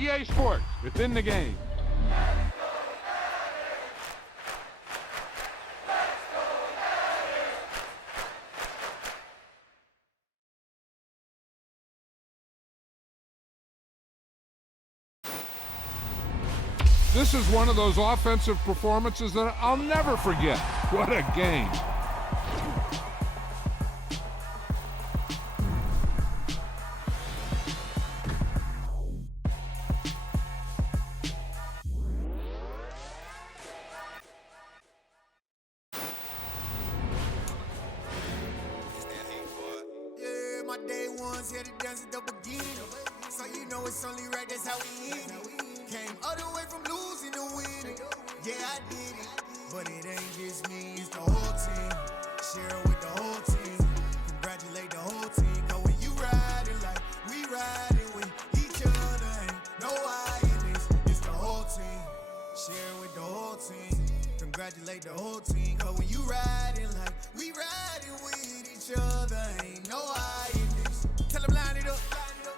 EA Sports, it's in the game. This is one of those offensive performances that I'll never forget. What a game. Yeah, my day ones here to dance at the beginning. So you know it's only right, that's how we end it. Came all the way from losing to winning. Yeah, I did it. But it ain't just me, it's the whole team. Share it with the whole team. Congratulate the whole team. Cause when you riding like we riding with each other, ain't no I in this. It's the whole team. Share it with the whole team. Congratulate the whole team. Cause when you riding like we riding with each other, ain't no I in this. Tell them line it up.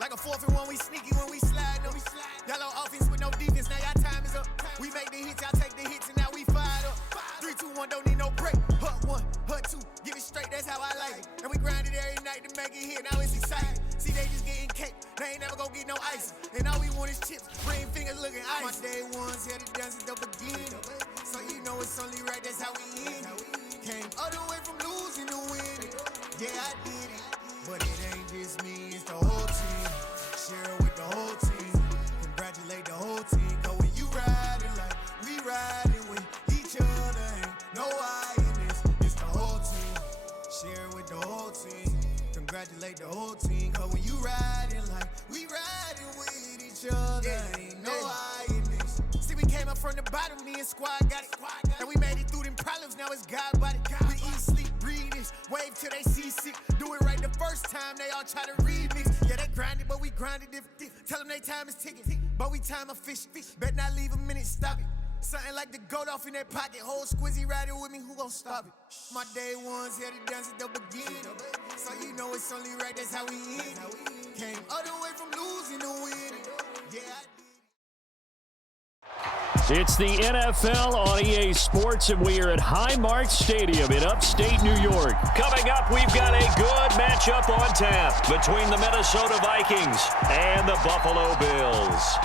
Like a 4th and 1, we sneaky when we slide. No, we slide. Y'all on offense with no defense, now y'all time is up. We make the hits, y'all take the hits, and now we fired up. 3, 2, 1, don't need no break. Hut 1, hut 2, give it straight, that's how I like it. And we grind it every night to make it hit, now it's exciting. See, they just getting cake, they ain't never gonna get no ice. And all we want is chips, ring fingers looking ice. My day ones here to dance at the beginning. So you know it's only right, that's how we end it. Came all the way from losing to winning. Yeah, I did it. But it ain't just me, it's the whole team. Share it with the whole team. Congratulate the whole team. Cause when you riding like we riding with each other, ain't no I in this. It's the whole team. Share it with the whole team. Congratulate the whole team. Cause when you riding like we riding with each other, ain't no I in this. See, we came up from the bottom, me and squad got it. And we made it through them problems, now it's God body. We eat, sleep, breathe this. Wave till they see sick. Do it right the first time, they all try to remix. Yeah, they grinded, but we grinded different. Tell them they time is ticking, but we time a fish. Bet not leave a minute, stop it. Something like the goat off in that pocket. Whole squizzy riding with me, who gon' stop it? My day ones here to dance at the beginning. So you know it's only right, that's how we end it. Came all the way from losing to winning. Yeah, I did. It's the NFL on EA Sports, and we are at Highmark Stadium in upstate New York. Coming up, we've got a good matchup on tap between the Minnesota Vikings and the Buffalo Bills.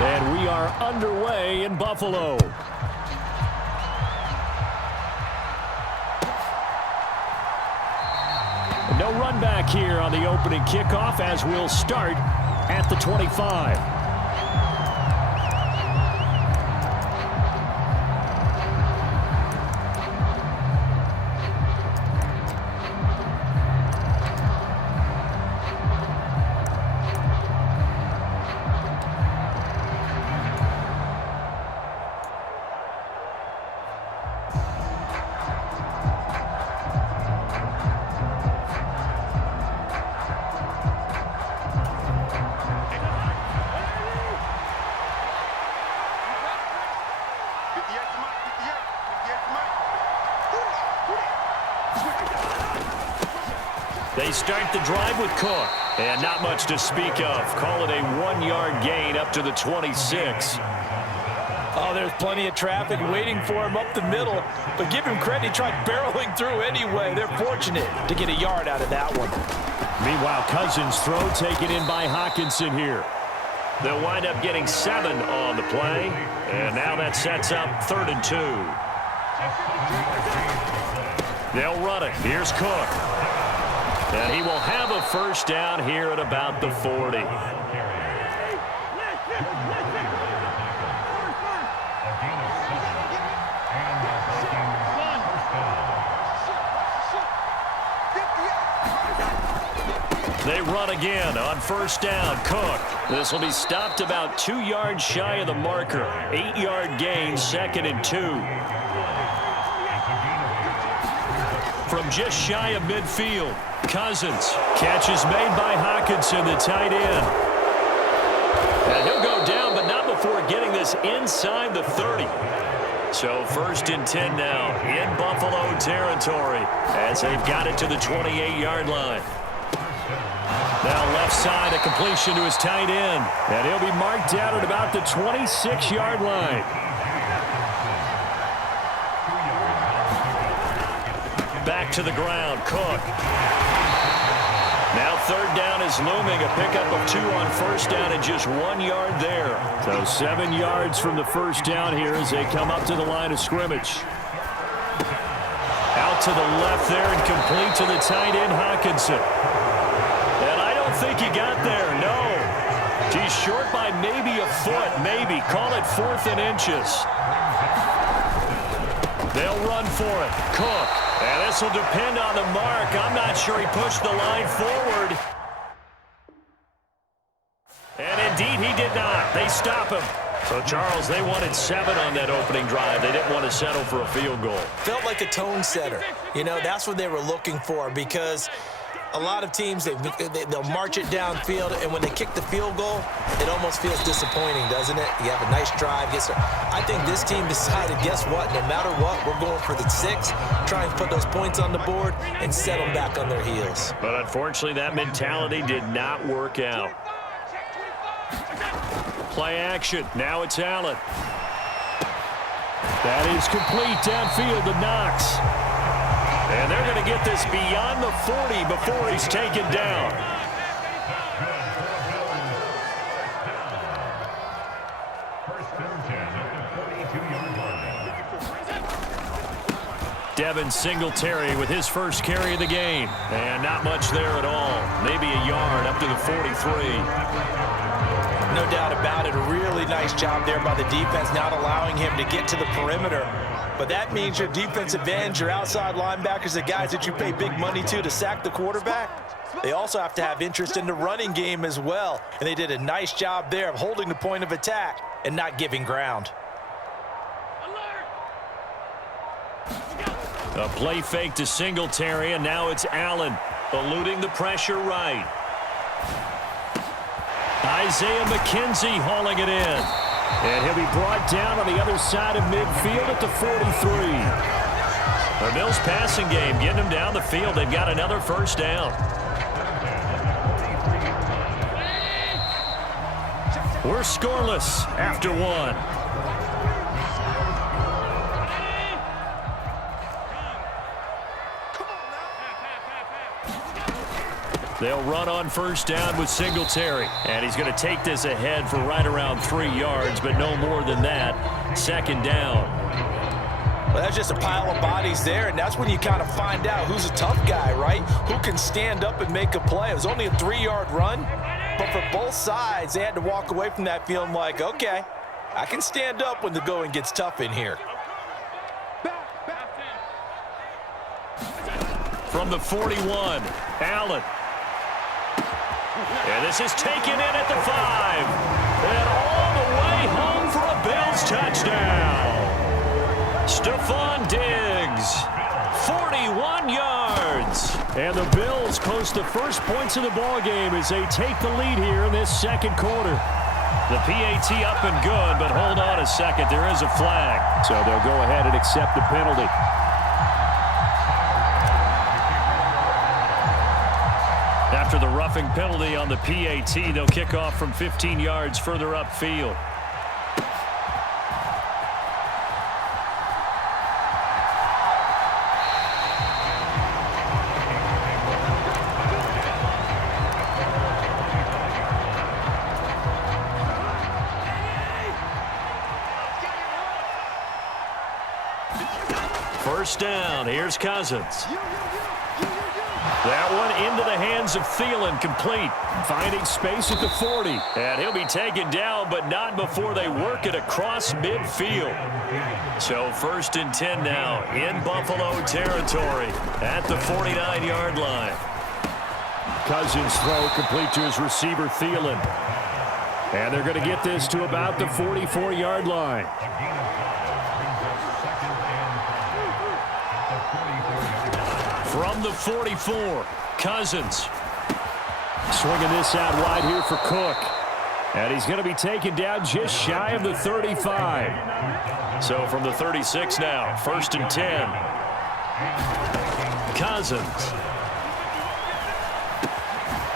And we are underway in Buffalo. No run back here on the opening kickoff, as we'll start at the 25. They start the drive with Cook, and not much to speak of. Call it a 1-yard gain up to the 26. Oh, there's plenty of traffic waiting for him up the middle, but give him credit, he tried barreling through anyway. They're fortunate to get a yard out of that one. Meanwhile, Cousins' throw taken in by Hawkinson here. They'll wind up getting 7 on the play, and now that sets up 3rd and 2. They'll run it. Here's Cook. And he will have a first down here at about the 40. They run again on first down. Cook. This will be stopped about 2 yards shy of the marker. 8-yard gain, 2nd and 2. from just shy of midfield. Cousins. Catch is made by Hockenson, the tight end. And he'll go down, but not before getting this inside the 30. So 1st and 10 now in Buffalo territory as they've got it to the 28-yard line. Now left side, a completion to his tight end. And he'll be marked down at about the 26-yard line. Back to the ground, Cook. Now 3rd down is looming. A pickup of 2 on 1st down and just 1 yard there. So 7 yards from the 1st down here as they come up to the line of scrimmage. Out to the left there and complete to the tight end, Hockenson. And I don't think he got there, no. He's short by maybe a foot, maybe. Call it 4th and inches. They'll run for it. Cook. And this will depend on the mark. I'm not sure he pushed the line forward. And indeed, he did not. They stop him. So, Charles, they wanted 7 on that opening drive. They didn't want to settle for a field goal. Felt like a tone setter. You know, that's what they were looking for because a lot of teams, they'll march it downfield, and when they kick the field goal, it almost feels disappointing, doesn't it? You have a nice drive. I think this team decided, guess what? No matter what, we're going for the 6, try and put those points on the board and set them back on their heels. But unfortunately, that mentality did not work out. Play action. Now it's Allen. That is complete downfield to Knox. And they're going to get this beyond the 40 before he's taken down. Devin Singletary with his first carry of the game. And not much there at all. Maybe a yard up to the 43. No doubt about it. A really nice job there by the defense, not allowing him to get to the perimeter. But that means your defensive ends, your outside linebackers, the guys that you pay big money to sack the quarterback, they also have to have interest in the running game as well. And they did a nice job there of holding the point of attack and not giving ground. A play fake to Singletary, and now it's Allen eluding the pressure right. Isaiah McKenzie hauling it in. And he'll be brought down on the other side of midfield at the 43. The Bills passing game getting them down the field. They've got another 1st down. We're scoreless after 1. They'll run on 1st down with Singletary. And he's going to take this ahead for right around 3 yards, but no more than that. 2nd down. Well, that's just a pile of bodies there, and that's when you kind of find out who's a tough guy, right? Who can stand up and make a play. It was only a 3-yard run, but for both sides, they had to walk away from that feeling like, okay, I can stand up when the going gets tough in here. From the 41, Allen. And this is taken in at the 5. And all the way home for a Bills touchdown. Stephon Diggs, 41 yards. And the Bills post the first points of the ballgame as they take the lead here in this 2nd quarter. The PAT up and good, but hold on a second. There is a flag. So they'll go ahead and accept the penalty. After the roughing penalty on the PAT, they'll kick off from 15 yards further upfield. First down, here's Cousins. That one into the hands of Thielen, complete. Finding space at the 40. And he'll be taken down, but not before they work it across midfield. So 1st and 10 now in Buffalo territory at the 49-yard line. Cousins throw complete to his receiver, Thielen. And they're going to get this to about the 44-yard line. From the 44, Cousins. Swinging this out wide here for Cook. And he's going to be taken down just shy of the 35. So from the 36 now, 1st and 10. Cousins.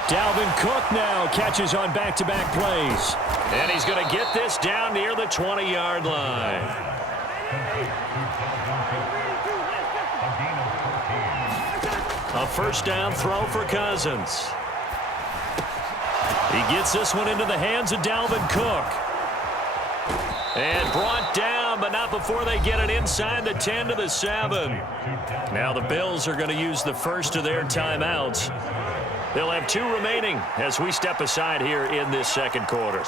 Dalvin Cook now catches on back-to-back plays. And he's going to get this down near the 20-yard line. A first down throw for Cousins. He gets this one into the hands of Dalvin Cook. And brought down, but not before they get it inside the 10 to the 7. Now the Bills are going to use the first of their timeouts. They'll have 2 remaining as we step aside here in this second quarter.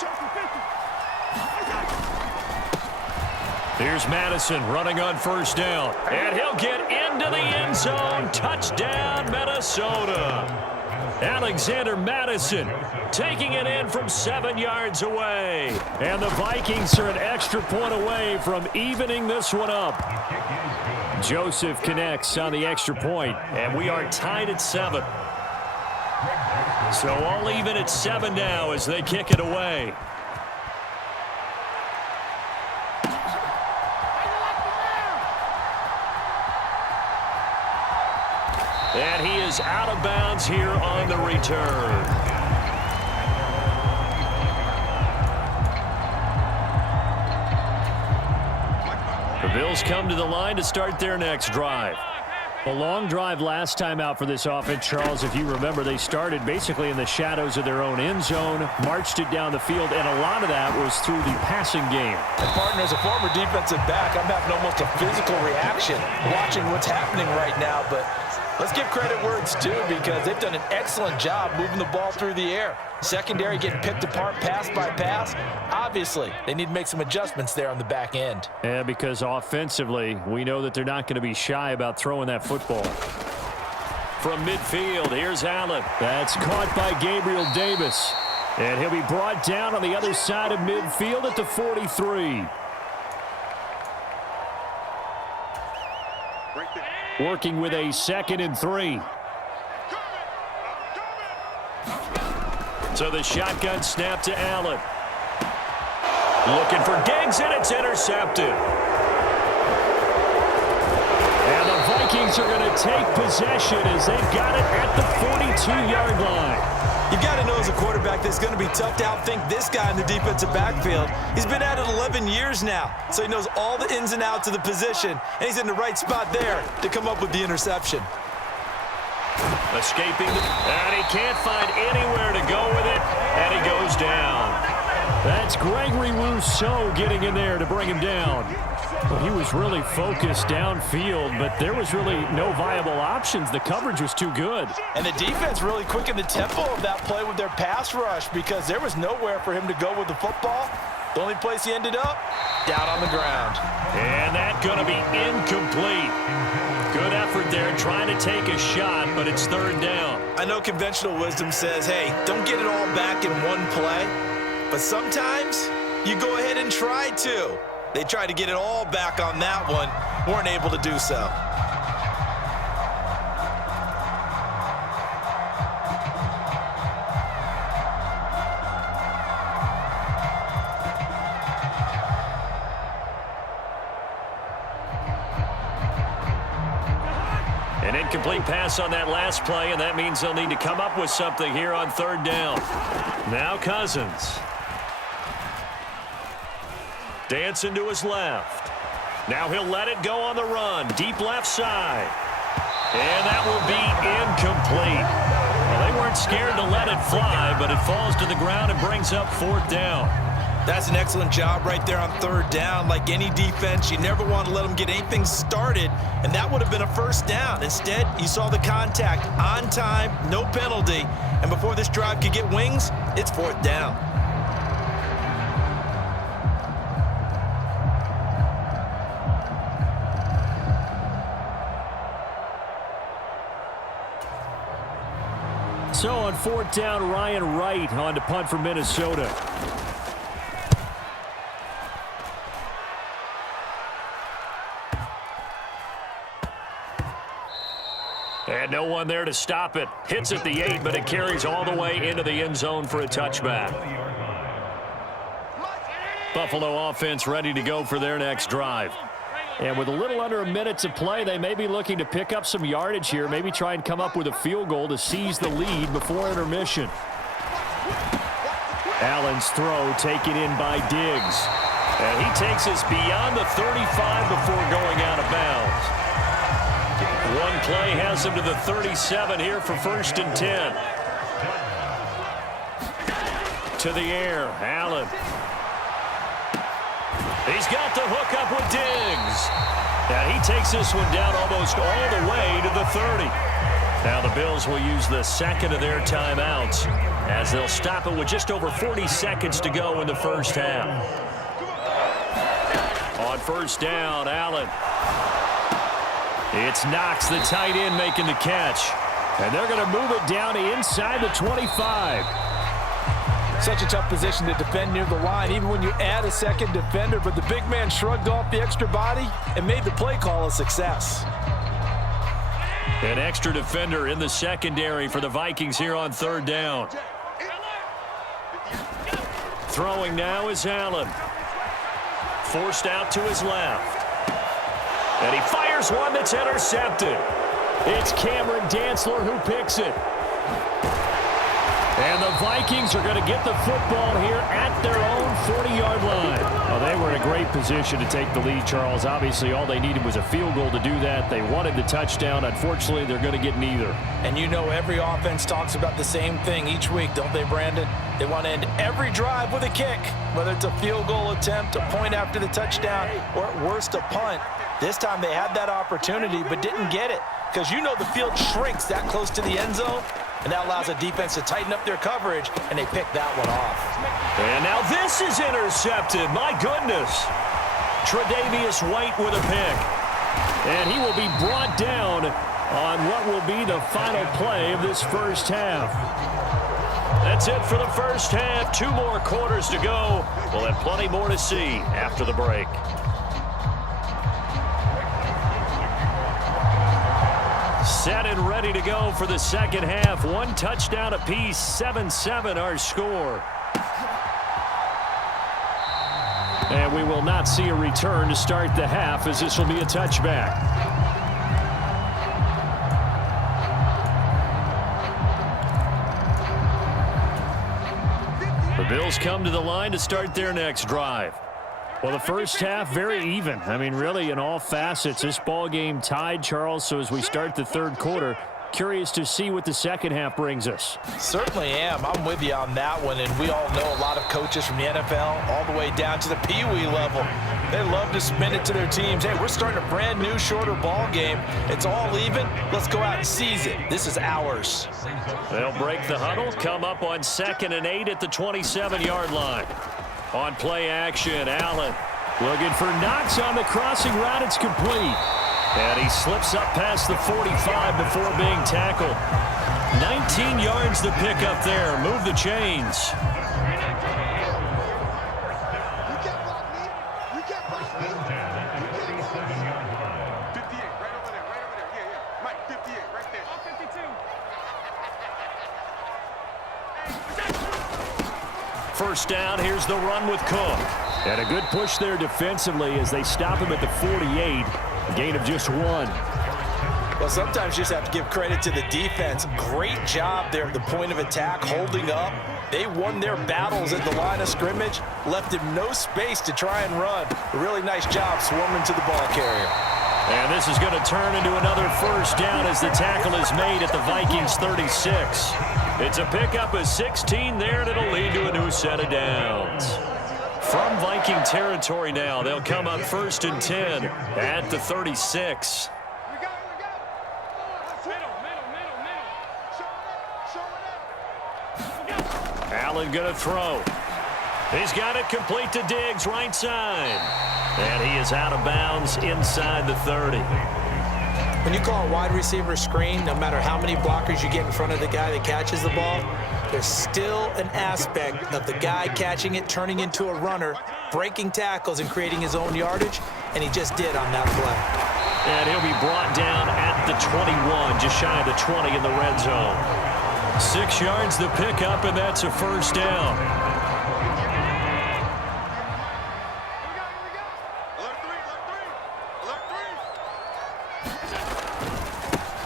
Here's Madison running on first down. And he'll get into the end zone. Touchdown, Minnesota. Alexander Madison taking it in from 7 yards away. And the Vikings are an extra point away from evening this one up. Joseph connects on the extra point, and we are tied at 7. So all even at 7 now as they kick it away. And he is out of bounds here on the return. The Bills come to the line to start their next drive. A long drive last time out for this offense, Charles. If you remember, they started basically in the shadows of their own end zone, marched it down the field, and a lot of that was through the passing game. And partner, as a former defensive back, I'm having almost a physical reaction watching what's happening right now, but let's give credit where it's due because they've done an excellent job moving the ball through the air. Secondary getting picked apart pass by pass. Obviously, they need to make some adjustments there on the back end. Yeah, because offensively, we know that they're not going to be shy about throwing that football. From midfield, here's Allen. That's caught by Gabriel Davis. And he'll be brought down on the other side of midfield at the 43. Working with a 2nd and 3. So the shotgun snap to Allen. Looking for Diggs, and it's intercepted. And the Vikings are going to take possession as they've got it at the 42-yard line. You've got to know as a quarterback that it's going to be tough to outthink this guy in the defensive backfield. He's been at it 11 years now, so he knows all the ins and outs of the position, and he's in the right spot there to come up with the interception. Escaping, and he can't find anywhere to go with it, and he goes down. That's Gregory Rousseau getting in there to bring him down. Well, he was really focused downfield, but there was really no viable options. The coverage was too good. And the defense really quickened the tempo of that play with their pass rush because there was nowhere for him to go with the football. The only place he ended up, down on the ground. And that's going to be incomplete. Good effort there trying to take a shot, but it's 3rd down. I know conventional wisdom says, hey, don't get it all back in one play. But sometimes you go ahead and try to. They tried to get it all back on that one, weren't able to do so. An incomplete pass on that last play, and that means they'll need to come up with something here on 3rd down. Now Cousins. Dancing to his left. Now he'll let it go on the run. Deep left side. And that will be incomplete. Well, they weren't scared to let it fly, but it falls to the ground and brings up 4th down. That's an excellent job right there on 3rd down. Like any defense, you never want to let them get anything started, and that would have been a 1st down. Instead, you saw the contact on time, no penalty, and before this drive could get wings, it's 4th down. So on 4th down, Ryan Wright on to punt for Minnesota. And no one there to stop it. Hits at the 8, but it carries all the way into the end zone for a touchback. Buffalo offense ready to go for their next drive. And with a little under a minute to play, they may be looking to pick up some yardage here, maybe try and come up with a field goal to seize the lead before intermission. Allen's throw taken in by Diggs. And he takes us beyond the 35 before going out of bounds. One play has him to the 37 here for 1st and 10. To the air, Allen. He's got the hook up with Diggs. And he takes this one down almost all the way to the 30. Now the Bills will use the second of their timeouts as they'll stop it with just over 40 seconds to go in the first half. On 1st down, Allen. It's Knox, the tight end, making the catch. And they're going to move it down to inside the 25. Such a tough position to defend near the line, even when you add a second defender. But the big man shrugged off the extra body and made the play call a success. An extra defender in the secondary for the Vikings here on 3rd down. Throwing now is Allen. Forced out to his left. And he fires one that's intercepted. It's Cameron Dantzler who picks it. And the Vikings are going to get the football here at their own 40-yard line. Well, they were in a great position to take the lead, Charles. Obviously, all they needed was a field goal to do that. They wanted the touchdown. Unfortunately, they're going to get neither. And you know every offense talks about the same thing each week, don't they, Brandon? They want to end every drive with a kick, whether it's a field goal attempt, a point after the touchdown, or at worst, a punt. This time they had that opportunity but didn't get it because you know the field shrinks that close to the end zone. And that allows the defense to tighten up their coverage, and they pick that one off. And now this is intercepted. My goodness. Tre'Davious White with a pick. And he will be brought down on what will be the final play of this first half. That's it for the first half. 2 more quarters to go. We'll have plenty more to see after the break. Set and ready to go for the second half. 1 touchdown apiece, 7-7 our score. And we will not see a return to start the half as this will be a touchback. The Bills come to the line to start their next drive. Well, the first half, very even. I mean, really, in all facets, this ball game tied, Charles. So as we start the 3rd quarter, curious to see what the second half brings us. Certainly am. I'm with you on that one. And we all know a lot of coaches from the NFL all the way down to the Pee-wee level. They love to spin it to their teams. Hey, we're starting a brand new, shorter ball game. It's all even. Let's go out and seize it. This is ours. They'll break the huddle, come up on 2nd and 8 at the 27-yard line. On play action, Allen looking for Knox on the crossing route. It's complete. And he slips up past the 45 before being tackled. 19 yards to pick up there. Move the chains. First down, here's the run with Cook. And a good push there defensively as they stop him at the 48. A gain of just 1. Well, sometimes you just have to give credit to the defense. Great job there at the point of attack, holding up. They won their battles at the line of scrimmage, left him no space to try and run. A really nice job swarming to the ball carrier. And this is going to turn into another first down as the tackle is made at the Vikings 36. It's a pickup of 16 there, and it'll lead to a new set of downs. From Viking territory now, they'll come up 1st and 10 at the 36. Allen going to throw. He's got it complete to Diggs, right side. And he is out of bounds inside the 30. When you call a wide receiver screen, no matter how many blockers you get in front of the guy that catches the ball, there's still an aspect of the guy catching it, turning into a runner, breaking tackles and creating his own yardage. and he just did on that play. And he'll be brought down at the 21, just shy of the 20 in the red zone. 6 yards the pickup, and that's a first down.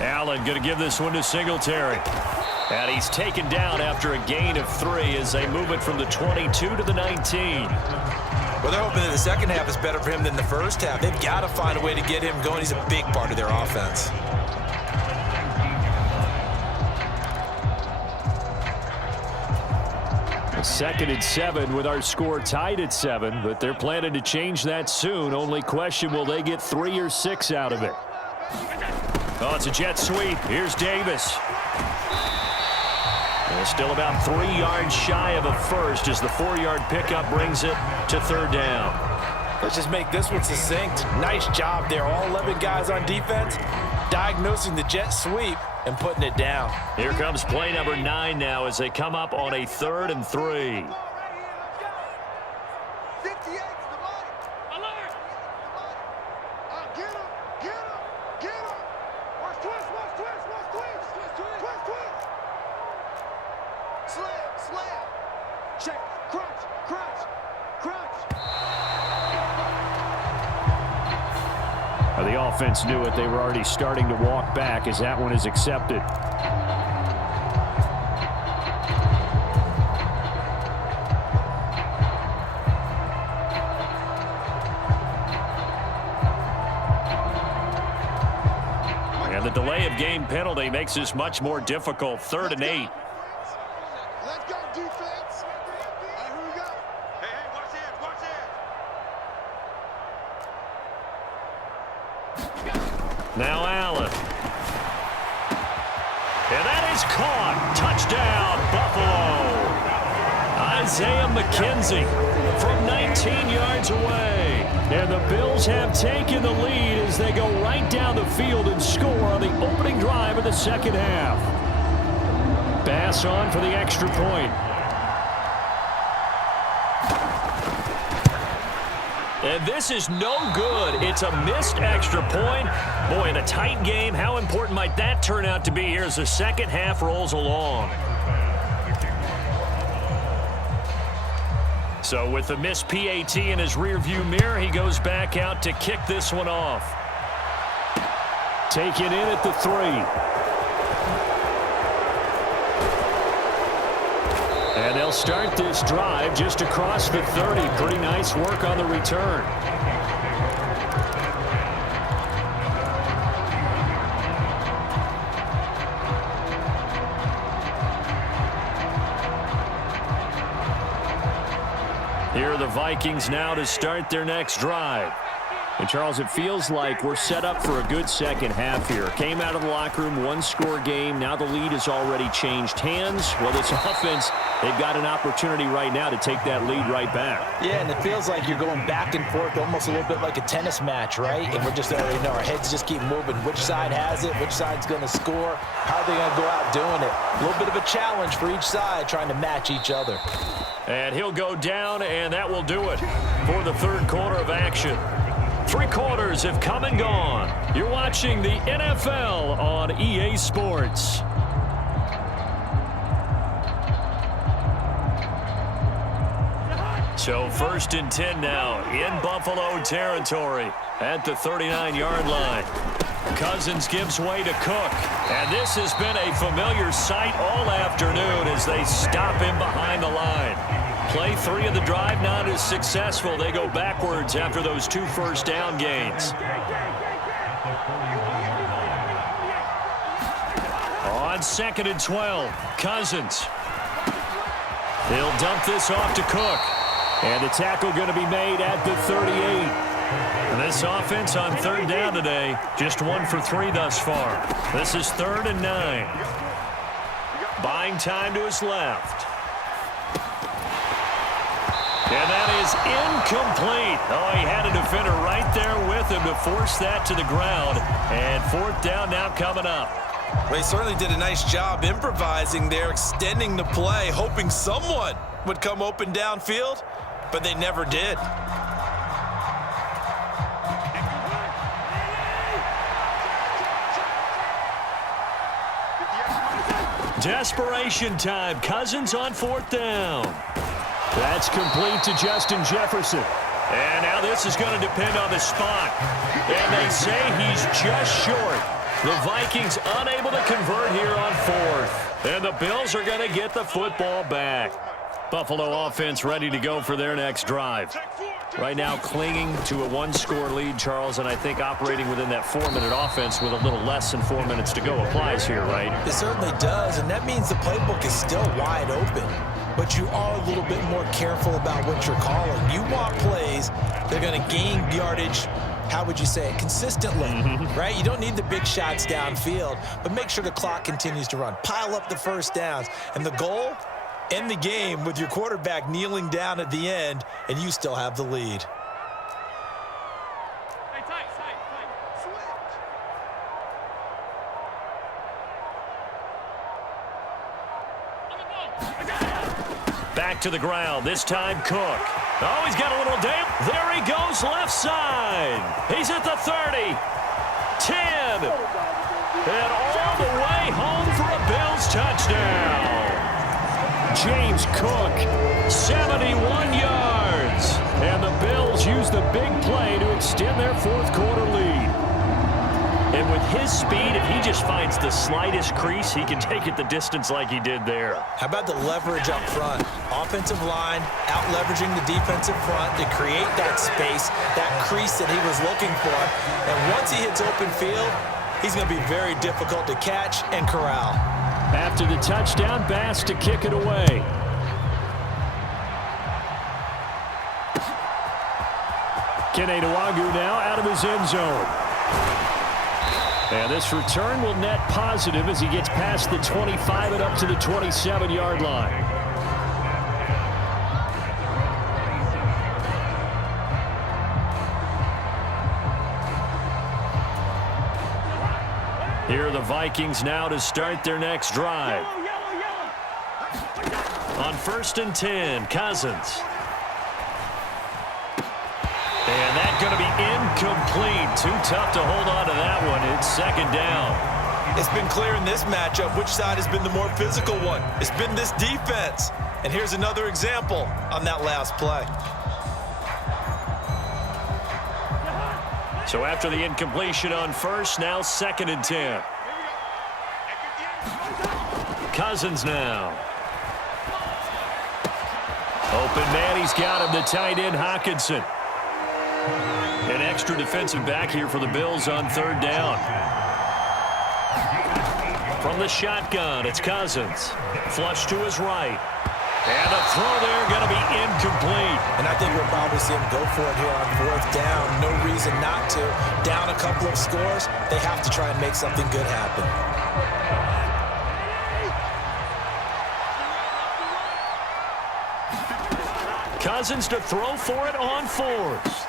Allen going to give this one to Singletary. And he's taken down after a gain of 3 as they move it from the 22 to the 19. Well, they're hoping that the second half is better for him than the first half. They've got to find a way to get him going. He's a big part of their offense. Second and 7 with our score tied at 7, but they're planning to change that soon. Only question, will they get 3 or 6 out of it? Oh, it's a jet sweep. Here's Davis. And still about 3 yards shy of a first as the 4-yard pickup brings it to third down. Let's just make this one succinct. Nice job there. All 11 guys on defense diagnosing the jet sweep and putting it down. Here comes play number 9 now as they come up on a 3rd and 3. The offense knew it. They were already starting to walk back as that one is accepted. And the delay of game penalty makes this much more difficult. 3rd and 8. Let's go, defense. Here we go. Hey, watch this, watch this. Now Allen. And that is caught. Touchdown, Buffalo. Isaiah McKenzie from 19 yards away. And the Bills have taken the lead as they go right down the field and score on the opening drive of the second half. Bass on for the extra point. And this is no good. It's a missed extra point. Boy, in a tight game, how important might that turn out to be here as the second half rolls along? So with the missed PAT in his rearview mirror, he goes back out to kick this one off. Taken in at the 3. And they'll start this drive just across the 30. Pretty nice work on the return. Here are the Vikings now to start their next drive. And, Charles, it feels like we're set up for a good second half here. Came out of the locker room, 1-score game. Now the lead has already changed hands. Well, this offense, they've got an opportunity right now to take that lead right back. Yeah, and it feels like you're going back and forth almost a little bit like a tennis match, right? And we're just already know our heads just keep moving. Which side has it? Which side's going to score? How are they going to go out doing it? A little bit of a challenge for each side trying to match each other. And he'll go down, and that will do it for the third quarter of action. 3 quarters have come and gone. You're watching the NFL on EA Sports. So 1st and 10 now in Buffalo territory at the 39-yard line. Cousins gives way to Cook. And this has been a familiar sight all afternoon as they stop him behind the line. Play 3 of the drive not as successful. They go backwards after those 2 first down gains. On 2nd and 12, Cousins. He'll dump this off to Cook. And the tackle going to be made at the 38. And this offense on 3rd down today, just 1 for 3 thus far. This is 3rd and 9. Buying time to his left. And that is incomplete. Oh, he had a defender right there with him to force that to the ground. And 4th down now coming up. Well, he certainly did a nice job improvising there, extending the play, hoping someone would come open downfield, but they never did. Desperation time. Cousins on 4th down. That's complete to Justin Jefferson. And now this is going to depend on the spot. And they say he's just short. The Vikings unable to convert here on 4th. And the Bills are going to get the football back. Buffalo offense ready to go for their next drive. Right now clinging to a 1-score lead, Charles, and I think operating within that 4-minute offense with a little less than 4 minutes to go applies here, right? It certainly does, and that means the playbook is still wide open. But you are a little bit more careful about what you're calling. You want plays that are going to gain yardage, how would you say it, consistently, right? You don't need the big shots downfield, but make sure the clock continues to run. Pile up the first downs. And the goal, end the game with your quarterback kneeling down at the end, and you still have the lead. Back to the ground. This time Cook. Oh, he's got a little damp. There he goes left side. He's at the 30. 10. And all the way home for a Bills touchdown. James Cook, 71 yards. And the Bills use the big play to extend their 4th quarter lead. And with his speed, if he just finds the slightest crease, he can take it the distance like he did there. How about the leverage up front? Offensive line out-leveraging the defensive front to create that space, that crease that he was looking for. And once he hits open field, he's going to be very difficult to catch and corral. After the touchdown, Bass to kick it away. Kene Nwangwu now out of his end zone. And this return will net positive as he gets past the 25 and up to the 27-yard line. Here are the Vikings now to start their next drive. On 1st and 10, Cousins. And that's going to be incomplete. Too tough to hold on to that one. It's 2nd down. It's been clear in this matchup which side has been the more physical one. It's been this defense. And here's another example on that last play. So after the incompletion on 1st, now 2nd and 10. Cousins now. Open man, he's got him, the tight end, Hockenson. An extra defensive back here for the Bills on 3rd down. From the shotgun, it's Cousins. Flush to his right. And a throw there going to be incomplete. And I think we'll probably see him go for it here on 4th down. No reason not to. Down a couple of scores, they have to try and make something good happen. Cousins to throw for it on 4th.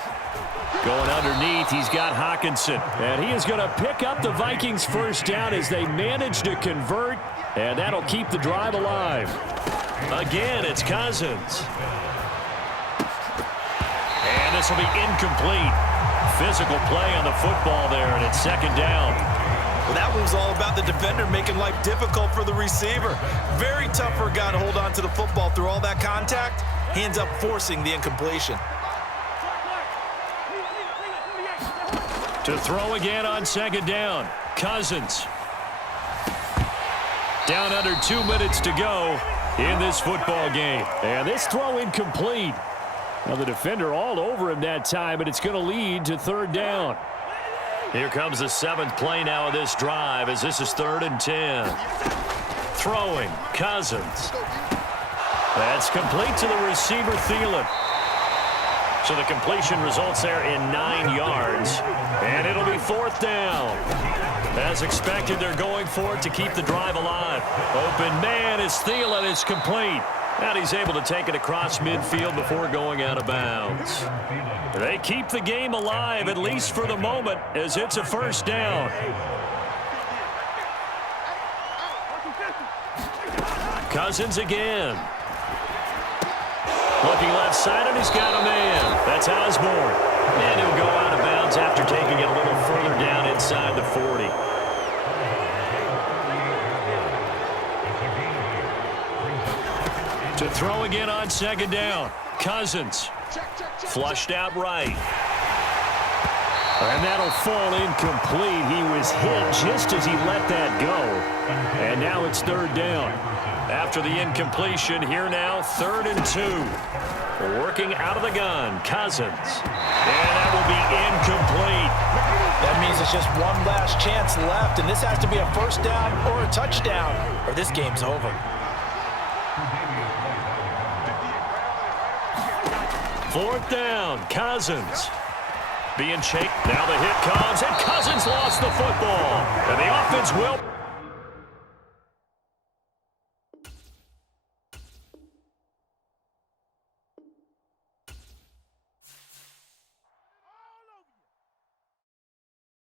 Going underneath, he's got Hockenson. And he is going to pick up the Vikings' 1st down as they manage to convert. And that'll keep the drive alive. Again, it's Cousins. And this will be incomplete. Physical play on the football there, and it's 2nd down. Well, that one was all about the defender making life difficult for the receiver. Very tough for a guy to hold on to the football through all that contact. He ends up forcing the incompletion. To throw again on 2nd down. Cousins. Down under 2 minutes to go in this football game. And this throw incomplete. Now the defender all over him that time, and it's going to lead to 3rd down. Here comes the 7th play now of this drive as this is 3rd and 10. Throwing, Cousins. That's complete to the receiver, Thielen. So the completion results there in 9 yards. And it'll be 4th down. As expected, they're going for it to keep the drive alive. Open man is Thielen. It's complete. And he's able to take it across midfield before going out of bounds. They keep the game alive, at least for the moment, as it's a 1st down. Cousins again. Looking left side, and he's got a man. That's Osborne. And he'll go out of bounds after taking it a little further down inside the 40. To throw again on second down. Cousins. Flushed out right. And that'll fall incomplete. He was hit just as he let that go. And now it's third down. After the incompletion, here now, 3rd and 2. Working out of the gun, Cousins. And that will be incomplete. That means it's just one last chance left, and this has to be a first down or a touchdown, or this game's over. 4th down, Cousins. Being chased. Now the hit comes, and Cousins lost the football. And the offense will...